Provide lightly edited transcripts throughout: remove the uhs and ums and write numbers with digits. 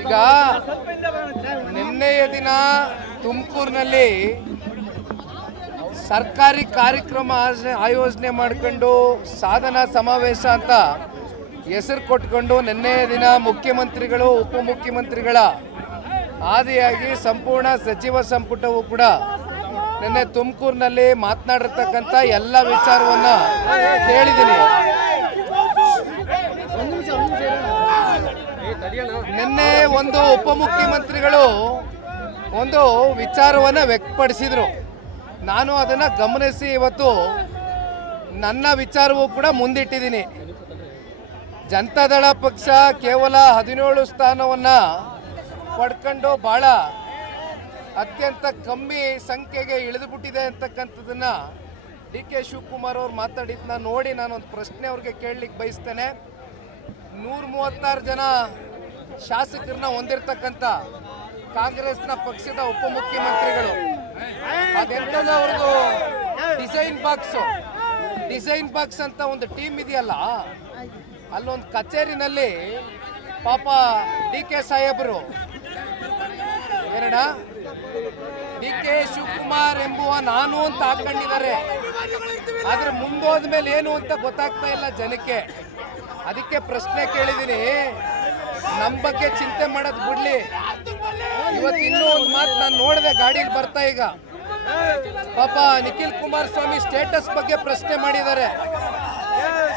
ಈಗ ನಿನ್ನೆಯ ದಿನ ತುಮಕೂರಿನಲ್ಲಿ ಸರ್ಕಾರಿ ಕಾರ್ಯಕ್ರಮ ಆಯೋಜನೆ ಮಾಡಿಕೊಂಡು ಸಾಧನಾ ಸಮಾವೇಶ ಅಂತ ಹೆಸರು ಕೊಟ್ಕೊಂಡು ನಿನ್ನೆಯ ದಿನ ಮುಖ್ಯಮಂತ್ರಿಗಳು ಉಪಮುಖ್ಯಮಂತ್ರಿಗಳ ಆದಿಯಾಗಿ ಸಂಪೂರ್ಣ ಸಚಿವ ಸಂಪುಟವು ಕೂಡ ನಿನ್ನೆ ತುಮಕೂರಿನಲ್ಲಿ ಮಾತನಾಡಿರ್ತಕ್ಕಂಥ ಎಲ್ಲ ವಿಚಾರವನ್ನು ಕೇಳಿದ್ದೀನಿ. ನಿನ್ನೆ ಒಂದು ಉಪಮುಖ್ಯಮಂತ್ರಿಗಳು ಒಂದು ವಿಚಾರವನ್ನು ವ್ಯಕ್ತಪಡಿಸಿದರು. ನಾನು ಅದನ್ನು ಗಮನಿಸಿ ಇವತ್ತು ನನ್ನ ವಿಚಾರವೂ ಕೂಡ ಮುಂದಿಟ್ಟಿದ್ದೀನಿ. ಜನತಾದಳ ಪಕ್ಷ ಕೇವಲ 17 ಸ್ಥಾನವನ್ನು ಪಡ್ಕೊಂಡು ಭಾಳ ಅತ್ಯಂತ ಕಮ್ಮಿ ಸಂಖ್ಯೆಗೆ ಇಳಿದುಬಿಟ್ಟಿದೆ ಅಂತಕ್ಕಂಥದ್ದನ್ನು ಡಿ ಕೆ ಶಿವಕುಮಾರ್ ಅವ್ರು ಮಾತಾಡಿದ್ದನ್ನ ನೋಡಿ ನಾನೊಂದು ಪ್ರಶ್ನೆ ಅವ್ರಿಗೆ ಕೇಳಲಿಕ್ಕೆ ಬಯಸ್ತೇನೆ. 136 ಜನ ಶಾಸಕರನ್ನ ಹೊಂದಿರತಕ್ಕಂಥ ಕಾಂಗ್ರೆಸ್ನ ಪಕ್ಷದ ಉಪಮುಖ್ಯಮಂತ್ರಿಗಳು, ಅದೆಂಥದ್ದು ಅವ್ರದ್ದು ಡಿಸೈನ್ ಬಾಕ್ಸ್ ಅಂತ ಒಂದು ಟೀಮ್ ಇದೆಯಲ್ಲ, ಅಲ್ಲೊಂದು ಕಚೇರಿನಲ್ಲಿ ಪಾಪ ಡಿ ಕೆ ಸಾಹೇಬರು ಡಿ ಕೆ ಶಿವಕುಮಾರ್ ಎಂಬುವ ನಾನು ಅಂತ ಹಾಕೊಂಡಿದ್ದಾರೆ. ಆದ್ರೆ ಮುಂದೋದ ಮೇಲೆ ಏನು ಅಂತ ಗೊತ್ತಾಗ್ತಾ ಇಲ್ಲ ಜನಕ್ಕೆ. ಅದಕ್ಕೆ ಪ್ರಶ್ನೆ ಕೇಳಿದ್ದೀನಿ, ನಮ್ಮ ಬಗ್ಗೆ ಚಿಂತೆ ಮಾಡೋದು ಬಿಡ್ಲಿ. ಇವತ್ತು ಇನ್ನೂ ಒಂದು ಮಾತು ನಾನು ನೋಡಿದೆ ಗಾಡಿಯಲ್ಲಿ ಬರ್ತಾ, ಈಗ ಪಾಪ ನಿಖಿಲ್ ಕುಮಾರಸ್ವಾಮಿ ಸ್ಟೇಟಸ್ ಬಗ್ಗೆ ಪ್ರಶ್ನೆ ಮಾಡಿದ್ದಾರೆ.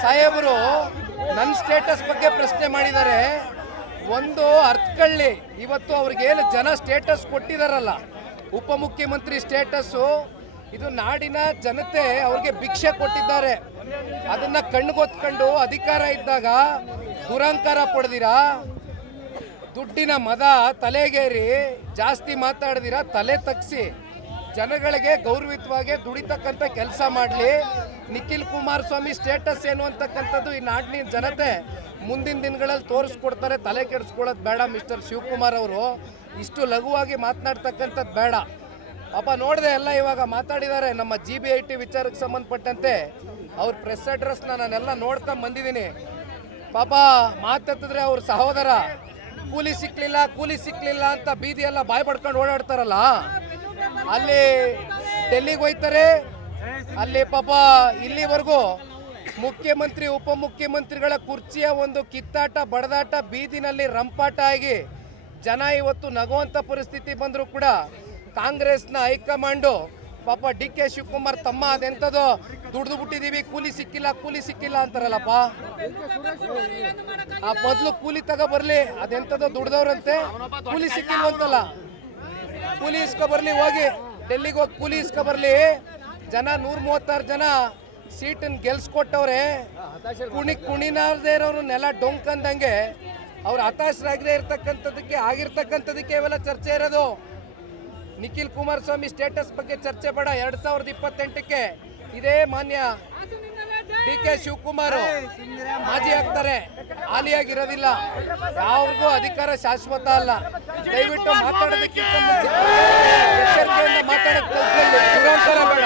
ಸಾಹೇಬರು ನನ್ನ ಸ್ಟೇಟಸ್ ಬಗ್ಗೆ ಪ್ರಶ್ನೆ ಮಾಡಿದ್ದಾರೆ. ಒಂದು ಅರ್ಥಕೊಳ್ಳಿ, ಇವತ್ತು ಅವ್ರಿಗೇನು ಜನ ಸ್ಟೇಟಸ್ ಕೊಟ್ಟಿದಾರಲ್ಲ, ಉಪಮುಖ್ಯಮಂತ್ರಿ ಸ್ಟೇಟಸ್ಸು, ಇದು ನಾಡಿನ ಜನತೆ ಅವ್ರಿಗೆ ಭಿಕ್ಷೆ ಕೊಟ್ಟಿದ್ದಾರೆ. ಅದನ್ನ ಕಣ್ಗೊತ್ಕೊಂಡು ಅಧಿಕಾರ ಇದ್ದಾಗ ದುರಂಕಾರ ಪಡೆದಿರಾ, ದುಡ್ಡಿನ ಮದ ತಲೆಗೇರಿ ಜಾಸ್ತಿ ಮಾತಾಡಿದಿರ, ತಲೆ ತಗ್ಸಿ ಜನಗಳಿಗೆ ಗೌರವಿತವಾಗಿ ದುಡಿತಕ್ಕಂಥ ಕೆಲಸ ಮಾಡಲಿ. ನಿಖಿಲ್ ಕುಮಾರಸ್ವಾಮಿ ಸ್ಟೇಟಸ್ ಏನು ಅಂತಕ್ಕಂಥದ್ದು ಈ ನಾಡಿನ ಜನತೆ ಮುಂದಿನ ದಿನಗಳಲ್ಲಿ ತೋರಿಸ್ಕೊಡ್ತಾರೆ. ತಲೆ ಕೆಡಿಸ್ಕೊಳ್ಳೋದು ಬೇಡ ಮಿಸ್ಟರ್ ಶಿವಕುಮಾರ್ ಅವರು, ಇಷ್ಟು ಲಘುವಾಗಿ ಮಾತನಾಡ್ತಕ್ಕಂಥದ್ದು ಬೇಡ. ಪಾಪ ನೋಡಿದೆ ಎಲ್ಲ ಇವಾಗ ಮಾತಾಡಿದ್ದಾರೆ ನಮ್ಮ GBIT ವಿಚಾರಕ್ಕೆ ಸಂಬಂಧಪಟ್ಟಂತೆ. ಅವ್ರ ಪ್ರೆಸ್ ಅಡ್ರೆಸ್ನ ನಾನೆಲ್ಲ ನೋಡ್ಕೊಂಡು ಬಂದಿದ್ದೀನಿ. ಪಾಪ ಮಾತೆತ್ತಿದ್ರೆ ಅವ್ರ ಸಹೋದರ ಕೂಲಿ ಸಿಕ್ಲಿಲ್ಲ ಅಂತ ಬೀದಿಯೆಲ್ಲ ಬಾಯಿ ಪಡ್ಕೊಂಡು ಓಡಾಡ್ತಾರಲ್ಲ, ಅಲ್ಲಿ ಡೆಲ್ಲಿಗೆ ಹೋಯ್ತಾರೆ. ಅಲ್ಲಿ ಪಾಪ ಇಲ್ಲಿವರೆಗೂ ಮುಖ್ಯಮಂತ್ರಿ ಉಪಮುಖ್ಯಮಂತ್ರಿಗಳ ಕುರ್ಚಿಯ ಒಂದು ಕಿತ್ತಾಟ ಬಡದಾಟ ಬೀದಿನಲ್ಲಿ ರಂಪಾಟ ಆಗಿ ಜನ ಇವತ್ತು ನಗುವಂಥ ಪರಿಸ್ಥಿತಿ ಬಂದರೂ ಕೂಡ ಕಾಂಗ್ರೆಸ್ನ ಹೈಕಮಾಂಡು ಪಾಪ ಡಿ ಕೆ ಶಿವಕುಮಾರ್ ತಮ್ಮ ಅದೆಂಥದ್ದು ದುಡ್ದು ಬಿಟ್ಟಿದ್ದೀವಿ, ಕೂಲಿ ಸಿಕ್ಕಿಲ್ಲ ಅಂತಾರಲ್ಲಪ್ಪ. ಆ ಮೊದಲು ಕೂಲಿ ತಗೊಬರ್ಲಿ, ಅದೆಂಥದ್ದು ದುಡ್ದವ್ರಂತೆ, ಕೂಲಿ ಸಿಕ್ಕಿಲ್ವಂತಲ್ಲ, ಕೂಲಿ ಇಸ್ಕೊಬರ್ಲಿ, ಹೋಗಿ ಡೆಲ್ಲಿಗೆ ಹೋಗಿ ಕೂಲಿ ಇಸ್ಕೊಬರ್ಲಿ. ಜನ 136 ಜನ ಸೀಟನ್ನು ಗೆಲ್ಸ್ಕೊಟ್ಟವ್ರೆ. ಕುಣಿನಾರದೇ ಇರೋರು ನೆಲ ಡೊಂಕಂದಂಗೆ ಅವ್ರು ಹತಾಶರಾಗದೇ ಇರ್ತಕ್ಕಂಥದ್ದಕ್ಕೆ ಆಗಿರ್ತಕ್ಕಂಥದ್ದಕ್ಕೆ ಇವೆಲ್ಲ ಚರ್ಚೆ ಇರೋದು. ನಿಖಿಲ್ ಕುಮಾರಸ್ವಾಮಿ ಸ್ಟೇಟಸ್ ಬಗ್ಗೆ ಚರ್ಚೆ ಬೇಡ. 2028ಕ್ಕೆ ಇದೇ ಮಾನ್ಯ ಡಿ ಕೆ ಶಿವಕುಮಾರ್ ಮಾಜಿ ಆಗ್ತಾರೆ, ಹಾಲಿಯಾಗಿರೋದಿಲ್ಲ. ಯಾವ್ರಿಗೂ ಅಧಿಕಾರ ಶಾಶ್ವತ ಅಲ್ಲ. ದಯವಿಟ್ಟು ಮಾತಾಡೋದಕ್ಕಿಂತ ಮುಂಚೆ ಎಚ್ಚರಿಕೆಯಿಂದ ಮಾತಾಡೋದು ಬೇಡ.